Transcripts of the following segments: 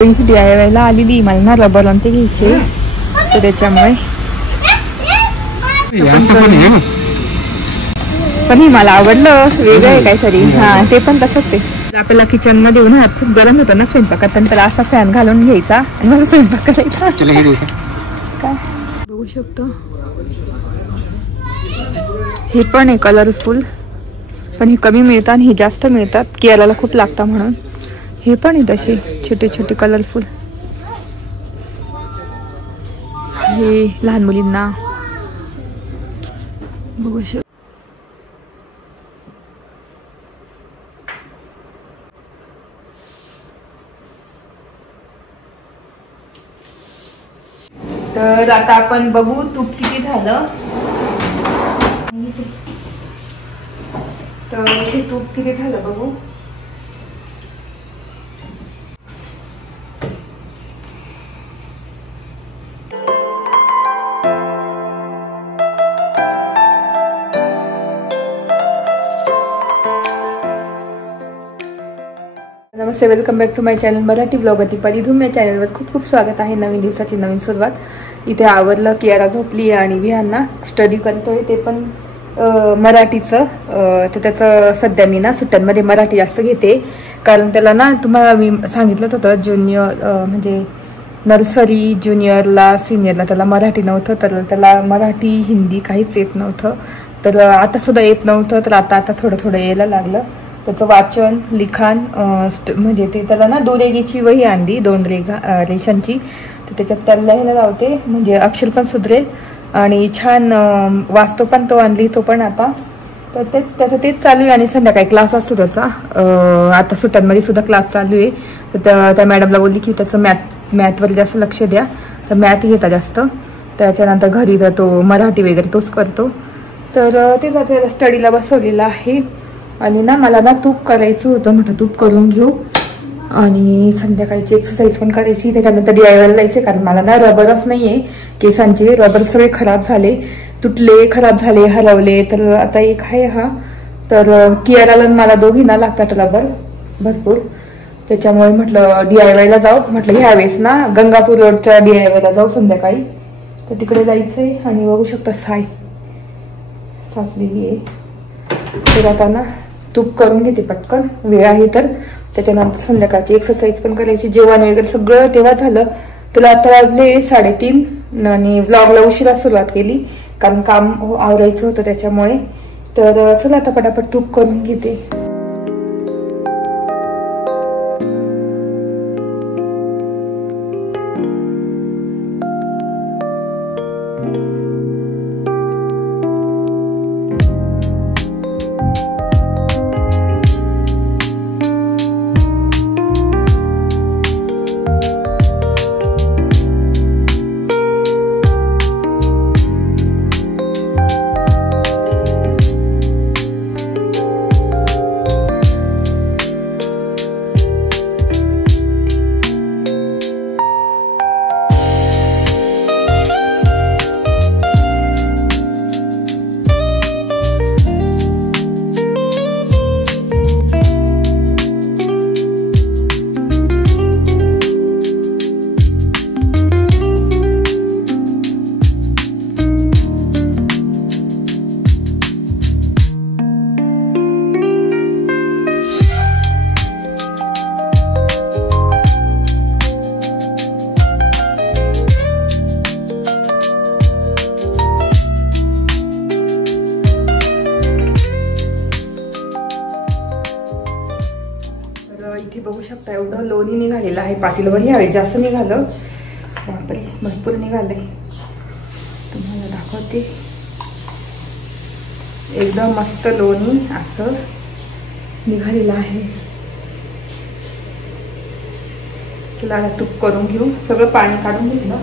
DIY ला आलेली मला ना रबर आणि ते घ्यायचे तर त्याच्यामुळे पण हे मला आवडलं वेगळं आहे काहीतरी. हा ते पण तसंच आहे. आपल्याला किचन मध्ये उन्हाळ्यात खूप गरम होतं ना स्वयंपाकात आणि त्याला असा फॅन घालून घ्यायचा आणि माझा स्वयंपाक करायचा. काय बघू शकतो हे पण आहे कलरफुल पण हे कमी मिळतात आणि हे जास्त मिळतात. केरळला खूप लागतं म्हणून हे पण आहे तसे छोटे छोटे कलरफुल. हे लहान मुलींना बघू शकतो. तर आता आपण बघू तूप किती झालं. तर हे तूप किती झालं बघू. नमस्ते, welcome back to my channel Marathi blog Deepali Dhoom. या चॅनलवर खूप खूप स्वागत आहे. नवीन दिवसाची नवीन सुरुवात. इथे आवरलं, कियारा झोपली आणि विहांना स्टडी करतोय ते पण मराठीचं. तर त्याचं सध्या मी ना सुट्ट्यांमध्ये मराठी जास्त घेते कारण त्याला ना तुम्हाला मी सांगितलंच होतं ज्युनियर म्हणजे नर्सरी ज्युनियरला सिनियरला त्याला मराठी नव्हतं. तर त्याला मराठी हिंदी काहीच येत नव्हतं. तर आता सुद्धा येत नव्हतं. तर आता थोडं थोडं यायला लागलं. त्याचं वाचन लिखाण म्हणजे ते त्याला ना दुरेगीची वही आणली 2 रेषांची. तर त्याच्यात त्याला लिहायला लावते म्हणजे अक्षर पण सुधरेल आणि छान वाचतो पण तो आणि लिहितो पण आता. तर त्याचं तेच चालू आहे. आणि संध्याकाळी क्लास असतो त्याचा. आता सुट्ट्यांमध्ये सुद्धा क्लास चालू आहे. तर त्या मॅडमला बोलली की त्याचं मॅथवर जास्त लक्ष द्या. तर मॅथ घेता जास्त. त्याच्यानंतर घरी तर तो मराठी वगैरे तोच करतो. तर तेच आपल्याला स्टडीला बसवलेलं आहे. आणि ना मला ना तूप करायचं होतं म्हटलं तूप करून घेऊ आणि संध्याकाळची एक्सरसाइज पण करायची. त्याच्यानंतर DIY जायचे कारण मला ना रबरच नाहीये केसांचे. रबर सगळे खराब झाले, तुटले, खराब झाले, हरवले. तर आता एक आहे हा. तर कियाराला मला दोघींना लागतात रबर भरपूर. त्याच्यामुळे म्हटलं DIY ला जाऊ. म्हटलं ह्यावेळेस ना गंगापूर रोडच्या DIY ला जाऊ संध्याकाळी. तर तिकडे जायचंय. आणि बघू शकता साय साचलेली आहे. तर आता ना तूप करून घेते पटकन, वेळ आहे तर. त्याच्यानंतर संध्याकाळची एक्सरसाइज पण करायची. जेवण वगैरे सगळं तेव्हा झालं. तुला आता वाजले 3:30 आणि व्लॉगला उशिरा सुरुवात केली कारण काम आवरायचं होतं त्याच्यामुळे. तर चला आता पटापट तूप करून घेते. इथे बघू शकता एवढं लोणी निघालेलं आहे पातेल्यावर. ह्यावेळी जास्त निघालं, बापरे भरपूर निघालंय. तुम्हाला दाखवते. एकदम मस्त लोणी असं निघालेलं आहे. तुला तूप करून घेऊ. सगळं पाणी काढून घेतलं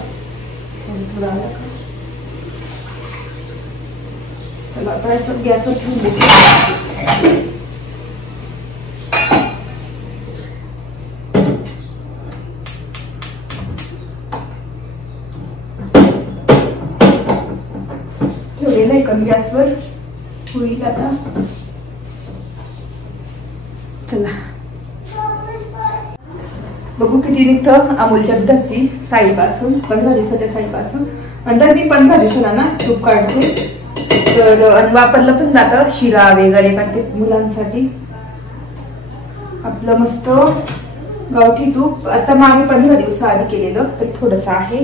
थोडं आलं का. चला आता गॅसवर ठेवून देते. ठेवलेलं आहे कमी गॅसवर होईल आता. चला बघू किती निघतं अमूलच्या दुधाची साईपासून, 15 दिवसाच्या साईपासून. नंतर मी 15 दिवसाला ना तूप काढते, तर वापरलं पण जातं शिरा वगैरे काढते मुलांसाठी. आपलं मस्त गावठी तूप आता मागे 15 दिवसाआधी केलेलं, तर थोडंसं आहे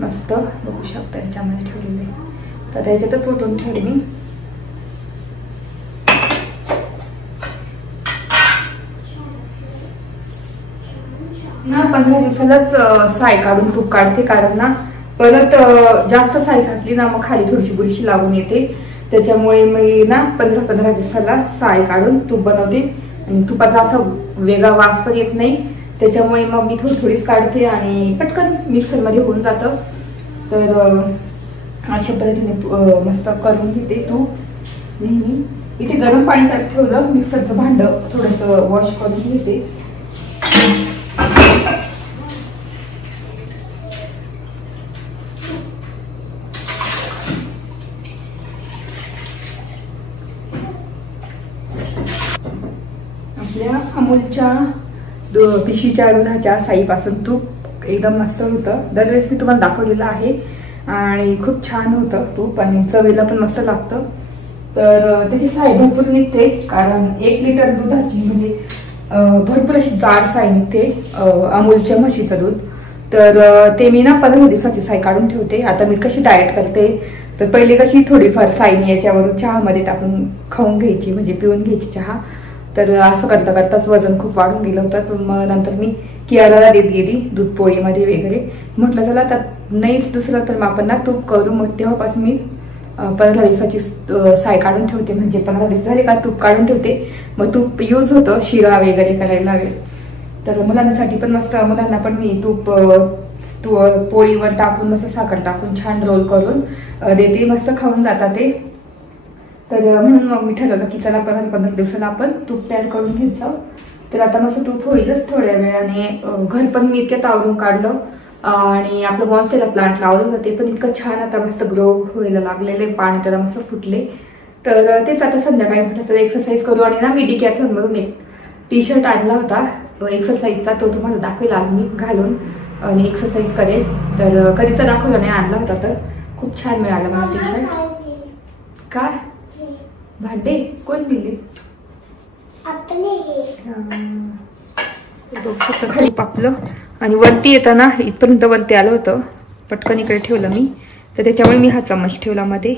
मस्त बघू शकता ह्याच्यामध्ये ठेवलेलं आहे. तर ह्याच्यातच ओतून ठेवले मी. ना 15 दिवसालाच साय काढून तूप काढते, कारण ना परत जास्त साय साचली ना मग खाली थोडीशी बुरशी लागून येते. त्याच्यामुळे मी ना 15 दिवसाला साय काढून तूप बनवते आणि तुपाचा असा वेगळा वास पण येत नाही. त्याच्यामुळे मग मी थोडीच काढते आणि पटकन मिक्सर मध्ये होऊन जातं. तर अशा पद्धतीने मस्त करून घेते तूप नेहमी. इथे गरम पाणी टाकून ठेवलं, मिक्सरचं भांड थोडंसं वॉश करून घेते. आपल्या अमूलच्या पिशीच्या दुधाच्या साईपासून तूप एकदम मस्त होतं. दरवेळेस मी तुम्हाला दाखवलेलं आहे आणि खूप छान होतं तूप आणि चवीला पण मस्त लागतं. तर त्याची साई भरपूर निघते, कारण 1 लिटर दुधाची म्हणजे भरपूर अशी जाड साई निघते अमूलच्या म्हशीचं दूध. तर ते मी ना 15 दिवसाची साई काढून ठेवते. आता मी कशी डाएट करते, तर पहिले कशी थोडीफार साई मी याच्यावरून चहामध्ये टाकून खाऊन घ्यायची, म्हणजे पिऊन घ्यायची चहा. तर असं करता करताच वजन खूप वाढून गेलं होतं. तर मग नंतर मी कियाराला देत गेली दूध पोळीमध्ये वगैरे. म्हटलं चला तर नाहीच दुसरं तर मग आपण ना तूप करू. मग तेव्हापासून मी 15 दिवसाची साय काढून ठेवते, म्हणजे 15 दिवस झाले का तूप काढून ठेवते. मग तूप यूज होतं शिरा वगैरे करायला. तर मुलांसाठी पण मस्त, मुलांना पण मी तूप पोळीवर टाकून मस्त साखर टाकून छान रोल करून देते, मस्त खाऊन जातात ते. तर म्हणून मग मी ठरवलं की चला 15 दिवसाला आपण तूप तयार करून घ्यायचं. तर आता मस्त तूप होईलच थोड्या वेळाने. घर पण मी इतक्यात आवरून काढलं आणि आपलं मॉन्स्टेरा प्लांट लावलं होतं, ते पण इतकं छान आता मस्त ग्रो व्हायला लागलेले, पाणी त्याला मस्त फुटले. तर तेच आता संध्याकाळी म्हटलं एक्सरसाइज करू. आणि ना मी डिकॅथलॉन मधून एक टी-शर्ट आणला होता एक्सरसाइजचा, तो तुम्हाला दाखवेल आज मी घालून आणि एक्सरसाइज करेल. तर कधीचा दाखवला नाही, आणला होता तर खूप छान मिळाला मला टी-शर्ट. काय भांडे कोण दिले? खाली पापलं आणि वरती येताना इथपर्यंत वरती आलं होतं, पटकन इकडे ठेवलं मी, तर त्याच्यामुळे मी हा चम्मच ठेवला मध्ये.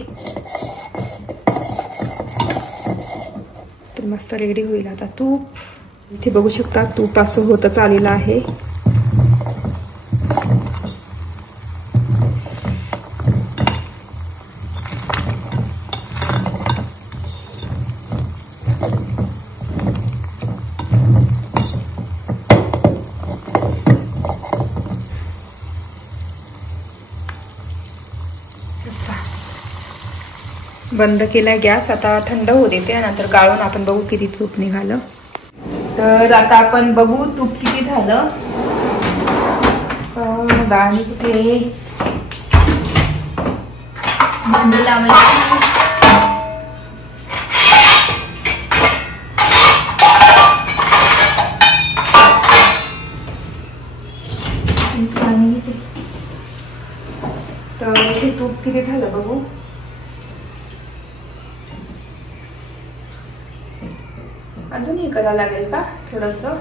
तर मस्त रेडी होईल आता तूप. इथे बघू शकता तूप असं होतच आलेलं आहे. बंद केला गॅस, आता थंड होऊ देते, नंतर गाळून आपण बघू किती तूप निघालं. तर आता आपण बघू तूप किती झालं. गाळणी कुठे तर इथे तूप किती झालं बघू. अजून हे करावं लागेल का थोडंसं.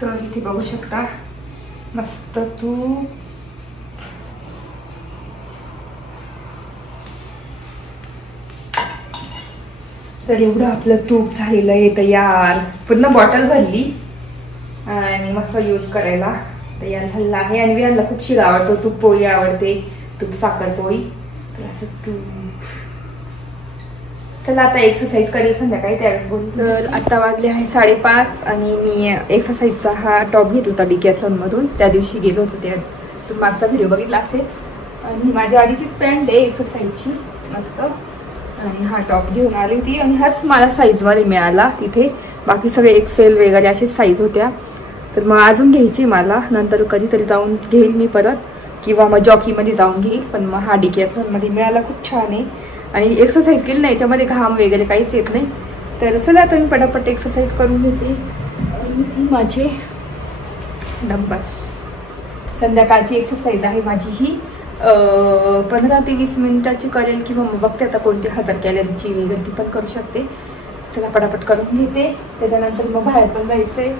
तर इथे बघू शकता मस्त तूप. तर एवढं आपलं तूप झालेलं आहे तयार. पूर्ण बॉटल भरली आणि मस्त यूज करायला तयार झालेला आहे. आणि विहानला खूप शिरा आवडतो, तूप पोळी आवडते, तूप साखर पोळी. तर असं तूप चला आता एक्सरसाइज करेल संध्याकाळी, त्यावेळेस बोलू. तर आता वाजले आहे 5:30 आणि मी एक्सरसाइजचा हा टॉप घेतला होता डिकॅथलॉन मधून, त्या दिवशी गेलो होतो. त्या तुम्ही मागचा व्हिडिओ बघितला असेल. आणि माझी आधीचीच पॅन्ट आहे एक्सरसाइजची मस्त, आणि हा टॉप घेऊन आली होती. आणि हाच मला साईजवाले मिळाला तिथे, बाकी सगळे एक्सेल वगैरे अशीच साईज होत्या. तर मग अजून घ्यायची मला, नंतर कधीतरी जाऊन घेईल मी परत, किंवा मग जॉकीमध्ये जाऊन घेईल. पण मग हा डिकॅथलॉनमध्ये मिळाला, खूप छान आहे. आणि एक्सरसाइज केली ना याच्यामध्ये घाम वगैरे काहीच येत नाही. तर चला आता मी पटापट एक्सरसाइज करून घेते. माझे डब्बा संध्याकाळची एक्सरसाइज आहे माझी ही 15 ते 20 मिनिटाची करेल, किंवा मग बघते आता कोणती 1000 कॅलरीची वगैरे ती पण करू शकते. चला पटापट करून घेते, त्याच्यानंतर मग बाहेर पण जायचंय.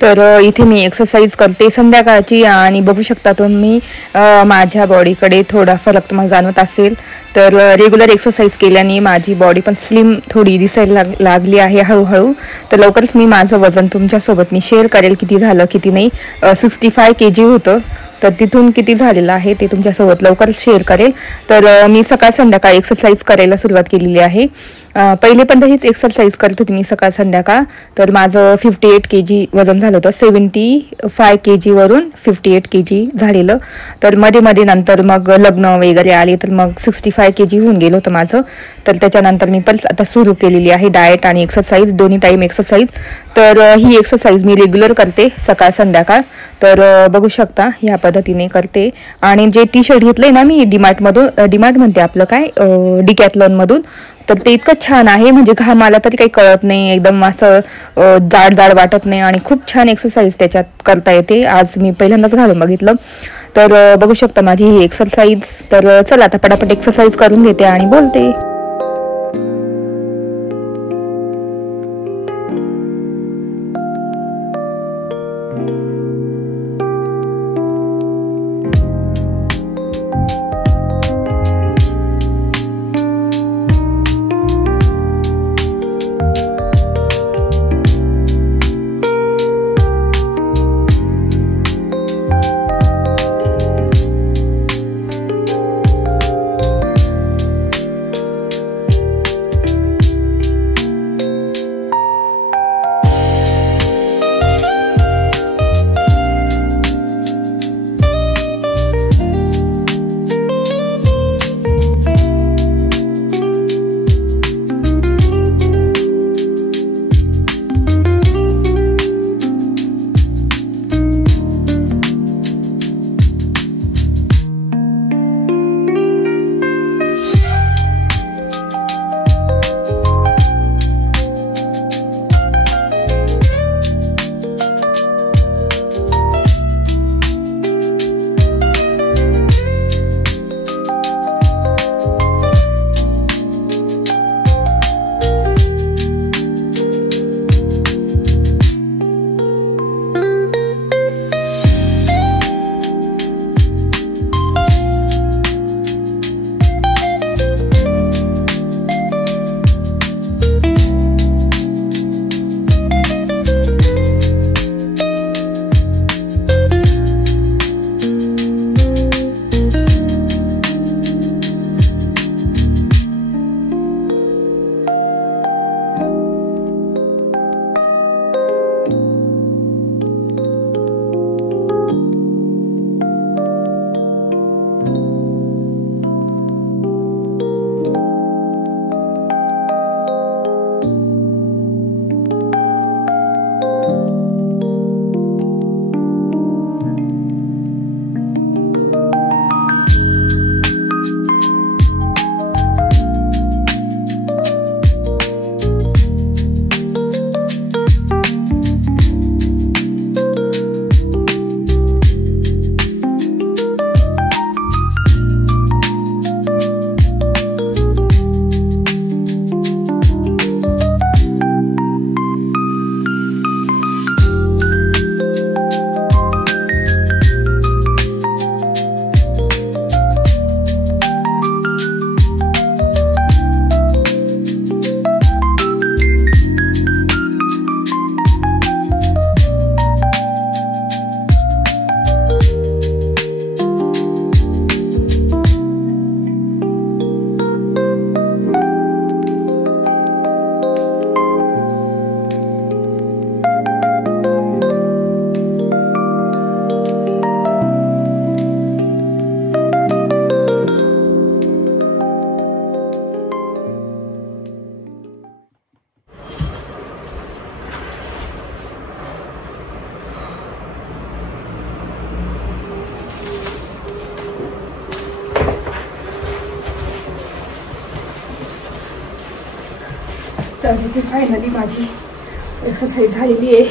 तर इथे मी एक्सरसाइज करते संध्याकाळची, आणि बघू शकता तुम्ही माझ्या बॉडीकडे थोडा फरक तुम्हाला जाणवत असेल. तर रेग्युलर एक्सरसाइज केल्याने माझी बॉडी पण स्लिम थोडी दिसायला लागली आहे हळूहळू. तर लवकरच मी माझं वजन तुमच्यासोबत मी शेअर करेल, किती झालं किती नाही. 65 kg होतं, तर तिथून किती झालेलं आहे ते तुमच्यासोबत लवकरच शेअर करेल. तर मी सकाळ संध्याकाळ एक्सरसाइज करायला सुरुवात केलेली आहे. पहिले पण तशीच एक्सरसाइज करत होती मी सकाळ संध्याकाळ. तर माझं 58 kg वजन झालं होतं, 75 kg वरून 58 kg झालेलं. तर मध्ये मध्ये नंतर मग लग्न वगैरे आले, तर मग 65 kg होऊन गेलं होतं माझं. तर त्याच्यानंतर मी पण आता सुरू केलेली आहे डाएट आणि एक्सरसाइज, दोन्ही टाईम एक्सरसाइज. तर ही एक्सरसाइज मी रेग्युलर करते सकाळ संध्याकाळ. तर बघू शकता ह्या पद्धतीने करते. आणि जे टी शर्ट घेतलंय ना मी डीमार्टमधून, डीमार्ट म्हणते आपलं काय, डिकॅथलॉनमधून, तर ते इतकं छान आहे, म्हणजे घाम आला तरी काही कळत नाही, एकदम असं जाड जाड वाटत नाही, आणि खूप छान एक्सरसाइज त्याच्यात करता येते. आज मी पहिल्यांदाच घालून बघितलं. तर बघू शकता माझी ही एक्सरसाइज. तर चला आता पटापट एक्सरसाइज करून घेते आणि बोलते. तर इथे फायनली माझी एक्सरसाइज झालेली आहे.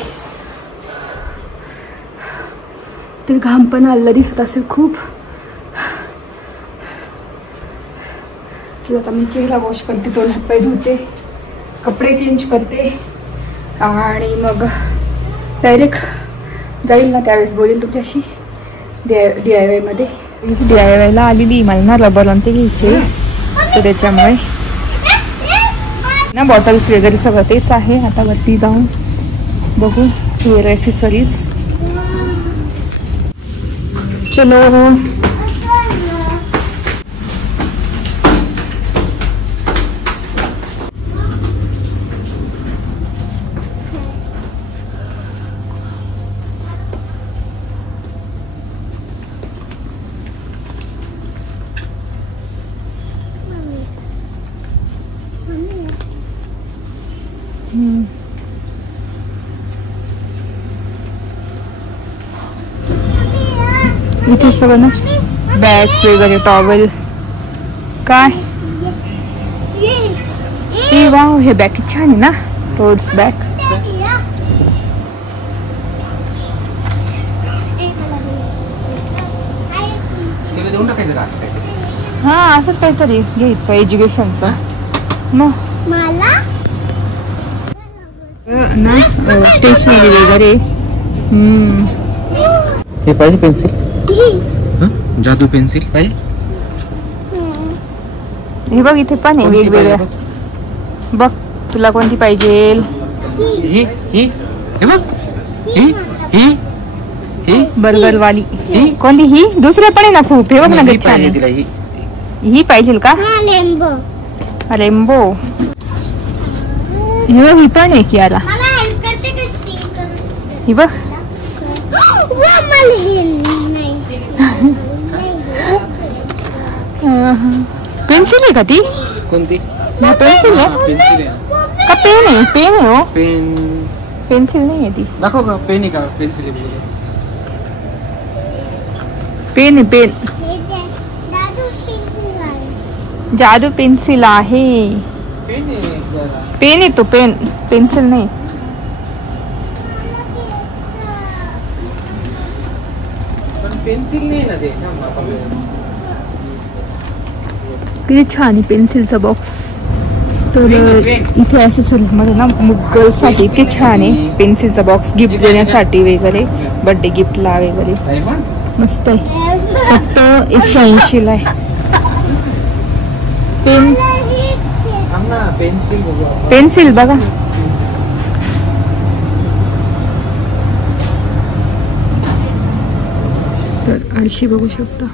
तर घाम पण आलेला दिसत असेल खूप. तर आता मी चेहरा वॉश करते, तोंड हातपाय धुते, कपडे चेंज करते आणि मग डायरेक्ट जाईल ना त्यावेळेस बोलेल तुमच्याशी DIY मध्ये. DIY ला आलेली मला ना रबर आणि ते घ्यायचे, तर त्याच्यामुळे ना बॉटल्स वगैरे सगळं तेच आहे. आता वरती जाऊन बघू हेअर ॲक्सेसरीज. चलो इथे सगळं ना बॅग्स वगैरे, टॉवेल. काय हे वाव, हे बॅग किती छान आहे ना, टोट्स बॅग. हा असंच काहीतरी घ्यायचं एज्युकेशनचं ना, स्टेशनरी वगैरे. हे पाहिजे पेन्सिल, जादू पेन्सिल पाहिजे. हे बघ इथे पण आहे वेगवेगळ्या. बघ तुला कोणती पाहिजे? बर्गर वाली कोणती? ही दुसऱ्या पण आहे ना खूप. हे बघ ना छान. ही पाहिजे का? रेम्बो. हे बघ ही पण आहे की याला. ही बघ पेन्सिल आहे का ती? कोणती पेन्सिल आहे का पेन आहे? पेन आहे हो, पेन. पेन्सिल नाही आहे ती. दाखव का पेन आहे का पेन्सिल आहे? पेन आहे पेन. जादू पेन्सिल आहे. पेन आहे तो, पेन, पेन्सिल नाही. पेन्सिल नाही ना ते. किती छान आहे पेन्सिलचा बॉक्स. तर इथे ॲक्सेसरीज मध्ये ना गर्ल्ससाठी इतके छान आहे पेन्सिलचा बॉक्स, गिफ्ट देण्यासाठी वगैरे, बर्थडे गिफ्टला वगैरे मस्त आहे. फक्त 180 ला आहे. पेन्सिल बघा. तर आरशी बघू शकता.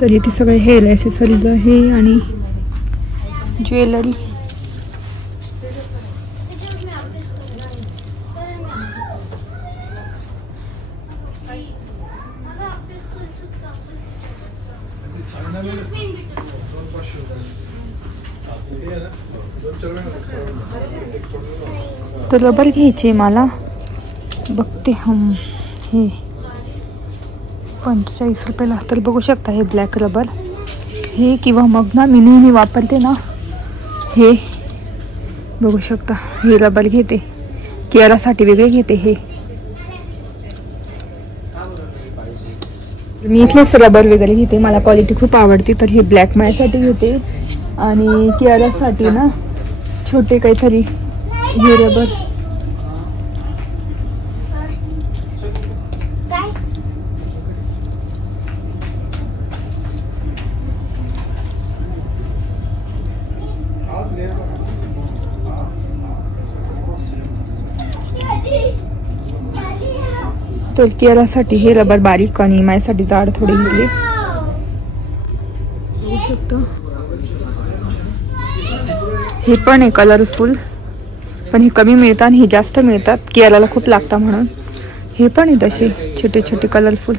तर इथे सगळे हेअर ॲक्सेसरीज आहे आणि ज्वेलरी. तर रबर घ्यायचे मला, बघते. हे 45 रुपयाला. तर बघू शकता हे ब्लॅक रबर हे, किंवा मग ना मी नेहमी वापरते ना हे, बघू शकता. हे रबर घेते, केरासाठी वेगळे घेते. हे मी इथलेच रबर वगैरे घेते, मला क्वालिटी खूप आवडते. तर हे ब्लॅक माझ्यासाठी घेते आणि केरासाठी ना छोटे काहीतरी हे रबर. तर केरासाठी हे रबर बारीक आणि माझ्यासाठी जाड थोडे घेतले. बघू शकता हे पण आहे कलरफुल, पण हे कमी मिळतात आणि हे जास्त मिळतात. केराला खूप लागतात म्हणून. हे पण आहे तसे छोटे छोटे कलरफुल.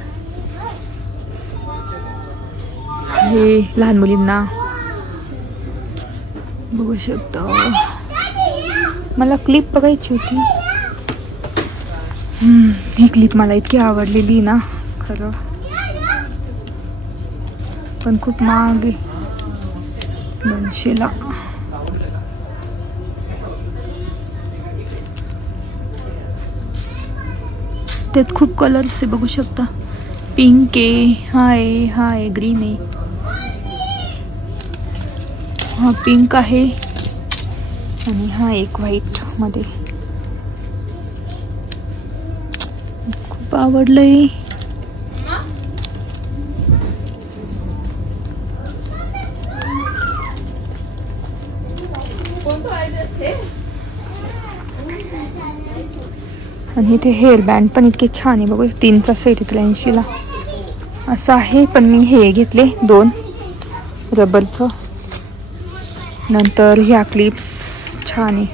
हे लहान मुलींना बघू शकता. मला क्लिप बघायची होती. ही क्लिप मला इतकी आवडलेली ना खरं, पण खूप महाग आहे, 200ला. त्यात खूप कलर्स आहे बघू शकता. पिंक आहे, हा आहे ग्रीन आहे, हा पिंक आहे आणि हा एक व्हाईट मध्ये. खूप आवडलंय. आणि इथे हेअर बँड पण इतके छान आहे बघू. 3चा सेट आहे 83ला असं आहे. पण मी हे घेतले 2 रबरचं. नंतर ह्या क्लिप्स छान आहे.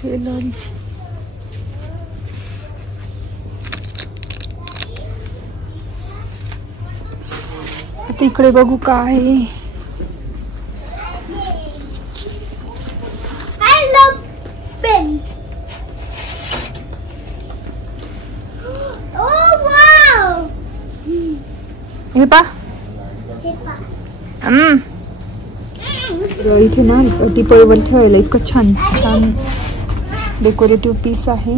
ज्वेलरी आता इकडे बघू काय आहे. हे पा इथे ना टिपॉयवर ठेवायला इतकं छान छान डेकोरेटिव्ह पीस आहे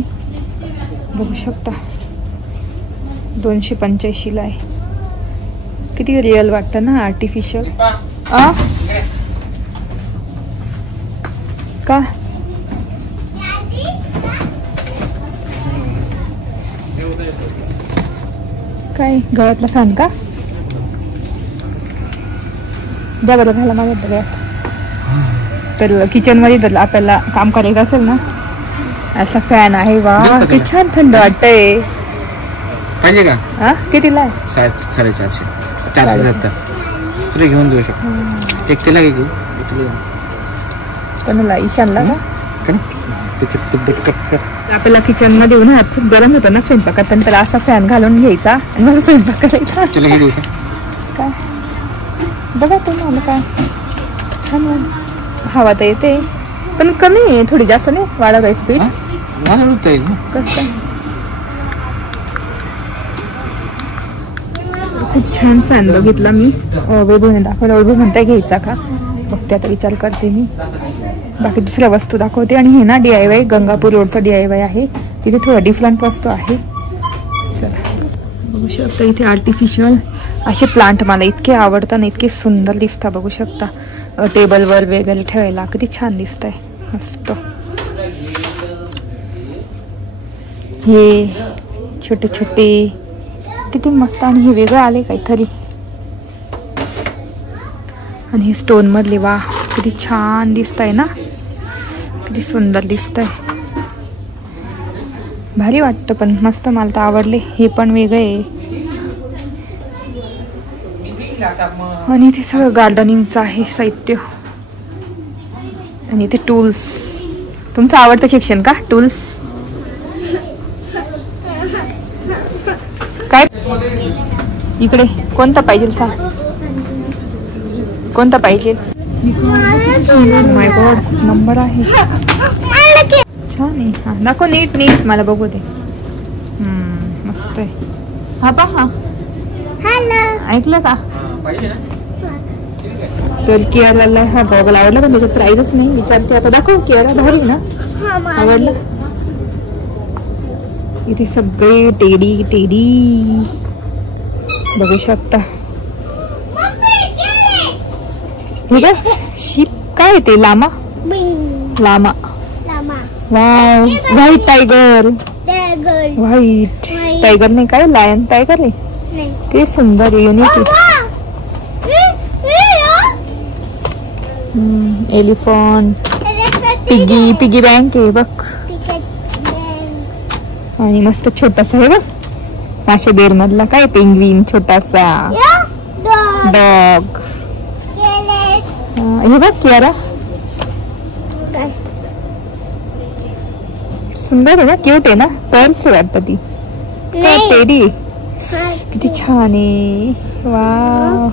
बघू शकता. 285ला आहे. किती रिअल वाटतं ना, आर्टिफिशियल. का काय गळ्यातला फॅन का? द्या बरं घाला माझ्या डब्यात. तर किचनमध्ये जर आपल्याला काम करायचं असेल ना, असा फॅन आहे. वा किती छान थंड वाटतंय. पाहिजे का? हा कितीला आहे? 450. 470 तुला घेऊन देऊ शकतो. एक तिला घेऊ. कोणाला? ईशानला का? आपल्याला किचन मध्ये उन्हाळ्यात खूप गरम होतं ना स्वयंपाकात, पण त्याला असा फॅन घालून घ्यायचा आणि माझा स्वयंपाक करायचा. काय बघा तुम्हाला काय छान हवा तर येते, पण कमी आहे थोडी, जास्त नाही. वाढव आहे स्पीड. कसं खूप छान फॅन बघितला मी. वैभवने दाखवला. वैभव म्हणताय घ्यायचा का, बघते आता विचार करते मी. बाकी दुसऱ्या वस्तू दाखवते. आणि हे ना DIY गंगापूर रोडचा DIY आहे. तिथे थोडं डिफरंट वस्तू आहे. चला बघू शकता. इथे आर्टिफिशियल असे प्लांट मला इतके आवडतात ना, इतके सुंदर दिसतात बघू शकता. टेबलवर वगैरे ठेवायला किती छान दिसत आहे. मस्त. हे छोटे छोटे किती मस्त. आणि हे वेगळं आले काहीतरी. आणि हे स्टोन मधले वा किती छान दिसत आहे ना, किती सुंदर दिसत आहे. भारी वाटतं पण मस्त. मला तर आवडले. हे पण वेगळे आहे. आणि इथे सगळं गार्डनिंगचं आहे साहित्य. आणि इथे टूल्स. तुमचं आवडतं सेक्शन का टूल्स? काय इकडे कोणता पाहिजे सांग, कोणता पाहिजे? माय गॉड नंबर आहे. छान आहे. हा दाखव नीट नीट मला बघू दे. मस्त आहे. हा पहा. ऐकलं का? तर कियाराला हा गॉगल आवडला, पण त्याचं प्राइसच नाही. विचारते आता. दाखव कियारा, भारी ना, आवडलं. इथे सगळे टेडी टेडी बघू शकता. ठीक आहे. शिप काय ते? Llama llama. Wow white tiger. White tiger नाही काय, लायन टायगर आहे. ते सुंदर आहे, युनिक आहे. एलिफंट. पिगी पिगी बँक आहे बघ. आणि मस्त छोटासा आहे बघ, 500 मधला. काय पेंग्विन छोटासा. डॉग. हे बघ कियारा, सुंदर आहे ना, क्यूट आहे ना. पर्स वाटतं ती. टेडी किती छान आहे. वाव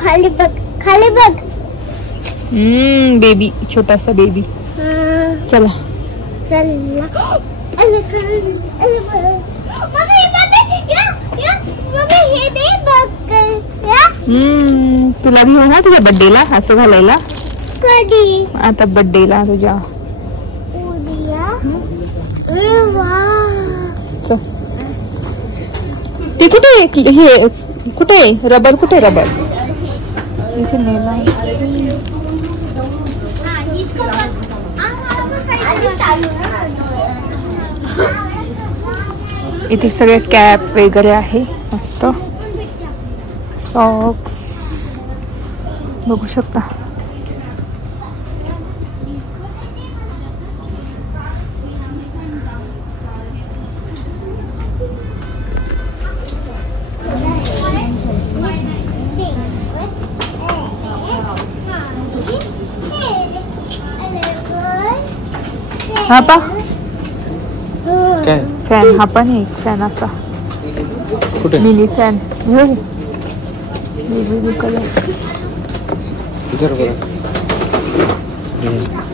खाली बघ बेबी, छोटासा बेबी. चला तुला घेऊ ना तुझ्या बर्थडेला असं घालायला. कधी आता बर्थडेला तुझ्या. चल. ते कुठे हे कुठे रबर, कुठे रबर इथे नेला. इथे सगळे कॅप वगैरे आहे मस्त. सॉक्स बघू शकता. हा पा काय फॅन, हा पण एक फॅन असा कुठे मिनी फॅन. वेगवेगळे कलर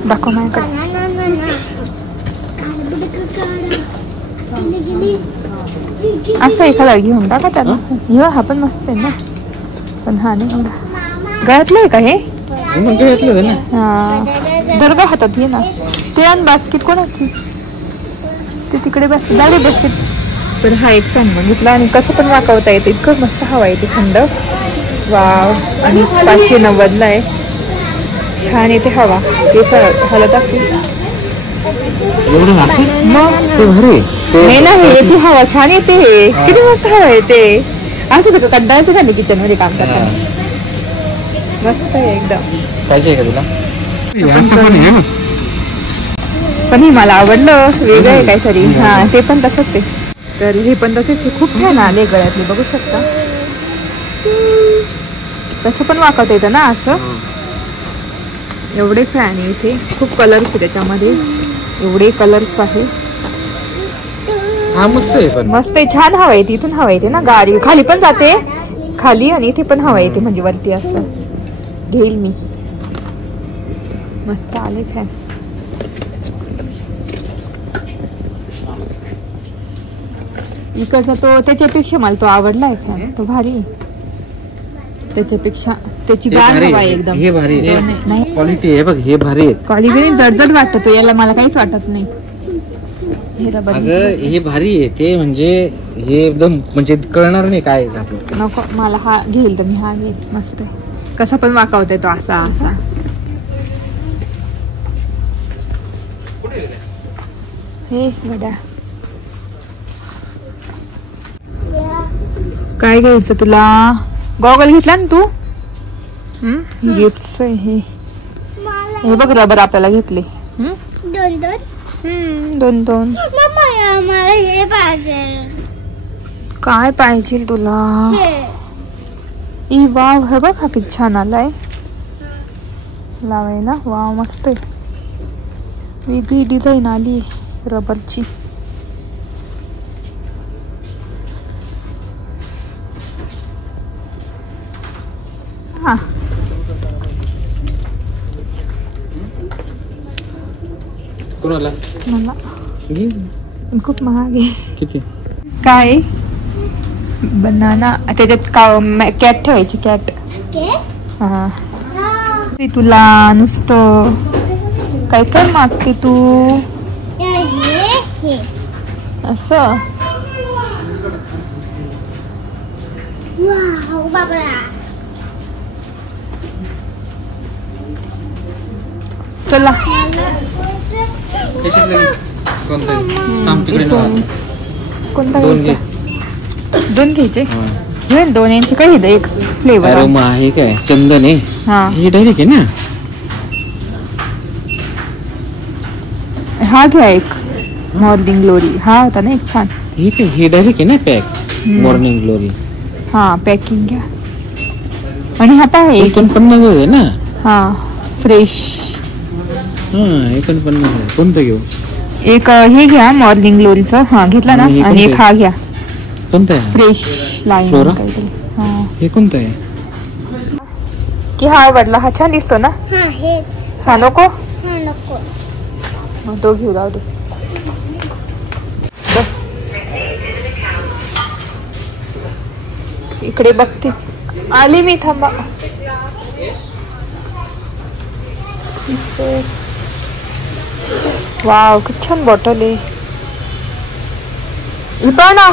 दाखव माझ्याकडे. असं एखादा घेऊन टाका त्याला. हा पण मस्त आहे ना, पण हा नाही एवढा. गळ्यातलं आहे का हे? हा दर्गा हातात घे ना. ते आण बास्केट कोणाची, ते तिकडे बास्केट झाले बास्केट. तर हा एक फॅन बघितला आणि कसं पण वाकवता येते. इतकं मस्त हवा येते थंड. वाव. आणि 590 आहे. छान येते हवा. ते हलत असेल नाही ना. याची हवा छान येते. किती मस्त हवा येते. असं तर कंटाळायचं झालं किचन मध्ये काम करताना. मस्त आहे एकदम. पाहिजे का तुला? पण हे मला आवडलं. वेगळं आहे काहीतरी. हा ते पण तसंच आहे. तर हे पण तसेच आहे. खूप फॅन आले गळ्यातले बघू शकता. तसं पण वाकवता येतं ना असं. एवढे फॅन आहे इथे. खूप कलर्स आहे त्याच्यामध्ये. एवढे कलर्स आहे. मस्त आहे पण मस्त आहे. छान हवा येते. इथून हवा येते ना. गाडी खाली पण जाते खाली आणि इथे पण हवा येते म्हणजे वरती. असं घेईल मी. मस्त आले फॅन. इकडचा तो त्याच्यापेक्षा मला तो आवडलाय फॅन. तो भारी. त्याच्यापेक्षा त्याची गाड हवा आहे एकदम. हे भारी नाही क्वालिटी आहे बघ. हे भारी आहे. क्वालिटी जडजड वाटतो. याला मला काहीच वाटत नाही. हे भारी आहे ते. म्हणजे हे एकदम म्हणजे कळणार नाही काय घातलं. नको मला हा घेईल तर मी हा घेईल. मस्त आहे. कसा पण वाकवता येतो असा असा. हे गड्या काय घ्यायचं तुला? गॉगल घेतला ना तू? गिफ्ट आहे हे बघ. रबर आपल्याला घेतले. दोन दोन. मला हे पाहिजे. काय पाहिजे तुला? E wow. हे बघ हा किती छान आलाय लावायला. वाव मस्त आहे. वेगळी डिझाईन आली रबरची. हा कोणाला? मला घे. खूप महाग आहे. किती? काय बनाना. त्याच्यात कॅट ठेवायची. कॅट. हा तुला नुसतं काय काय मागते तू असं? चला कोणता घ्यायचा? दोन घ्यायचे. हे दोन यांचे काय घेत? एक फ्लेवर आहे काय चंदन आहे. हा हे डायरेक्ट आहे ना. हा घ्या एक मॉर्निंग ग्लोरी. हा होता ना एक छान. हे डायरेक्ट आहे ना पॅक. Morning glory. हा पॅकिंग घ्या. आणि हा काय आहे? 49 आहे ना. हा फ्रेश. हा 49 आहे. कोणतं घेऊ? एक हे घ्या मॉर्निंग ग्लोरीचं. हा घेतला ना. आणि हे आणि एक कोणतं हा घ्या कोणतं आहे? Fresh line flora? काहीतरी. हा हे कोणतं आहे? की हा आवडला. हा छान दिसतो ना. हा हेच हा नको. हा नको. मग तो घेऊ जाऊ दे. इकडे बघते. आली मी थांबा. वाव खूप छान बॉटल आहे. ही पहा ना.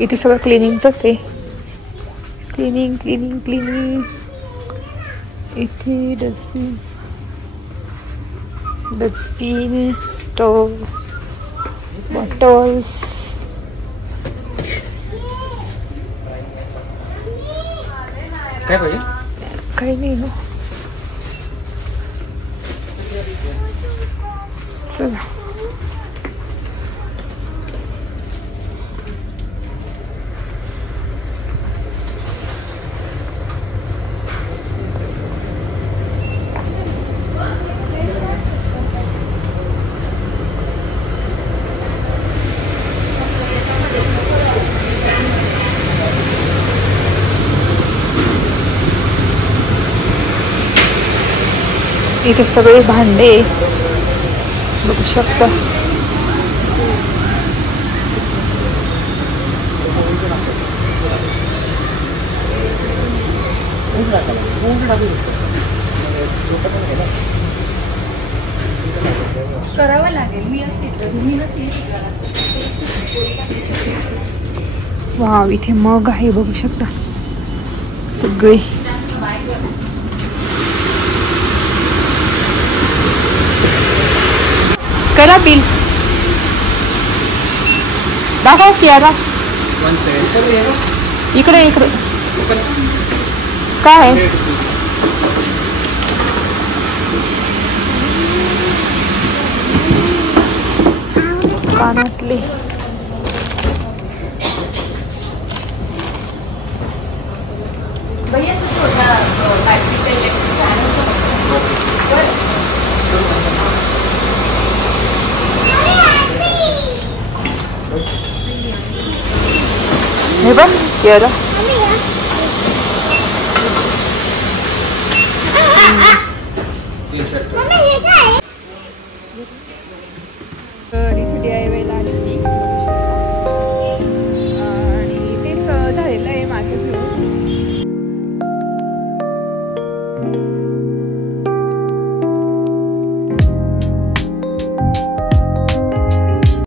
इथे सगळं क्लिनिंगच आहे. Cleaning cleaning cleaning. इथे डस्टबिन डस्टबिन तो बॉटल्स. काय पाहिजे? काही नाही हो. चला इथे सगळे भांडे बघू शकता. करावं लागेल. मी वाव इथे मग आहे बघू शकता सगळे. करा बिल दाखव की याला. इकडे इकडे काय आहे? कानातले. हे बघ याला